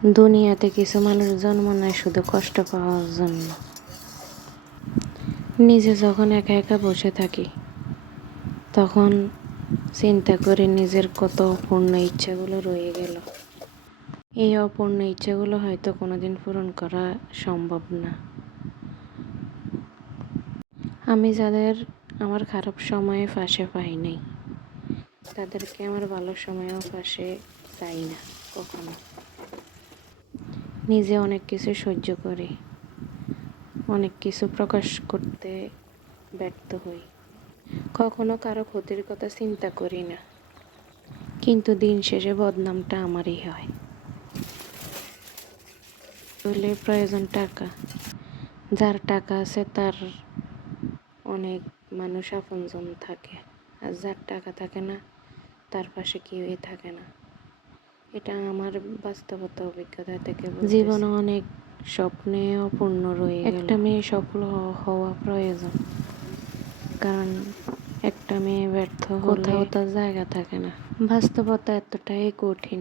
দুনিয়াতে কিছু মানুষ জন্ম নেয় শুধু কষ্ট পাওয়ার জন্য। নিজে যখন একা একা বসে থাকি তখন চিন্তা করি নিজের কত অপূর্ণ ইচ্ছাগুলো রয়ে গেল। এই অপূর্ণ ইচ্ছাগুলো হয়তো কোনোদিন পূরণ করা সম্ভব না। আমি যাদের আমার খারাপ সময়ে পাশে পাই নাই, তাদেরকে আমার ভালো সময়েও পাশে চাই না কখনো। নিজে অনেক কিছু সহ্য করি, অনেক কিছু প্রকাশ করতে ব্যর্থ হই, কখনো কারো ক্ষতির কথা চিন্তা করি না, কিন্তু দিন শেষে বদনামটা আমারই হয়। হলে প্রয়োজন টাকা, যার টাকা আছে তার অনেক মানুষ আপনজন থাকে, আর যার টাকা থাকে না তার পাশে কেউই থাকে না। এটা আমার বাস্তবতা অভিজ্ঞতা থেকে জীবনে অনেক স্বপ্নে অপূর্ণ রয়ে গেল। একটা মেয়ে সফল হওয়া প্রয়োজন, কারণ একটা মেয়ে ব্যর্থ হলে কোথাও তার জায়গা থাকে না। বাস্তবতা এতটাই কঠিন।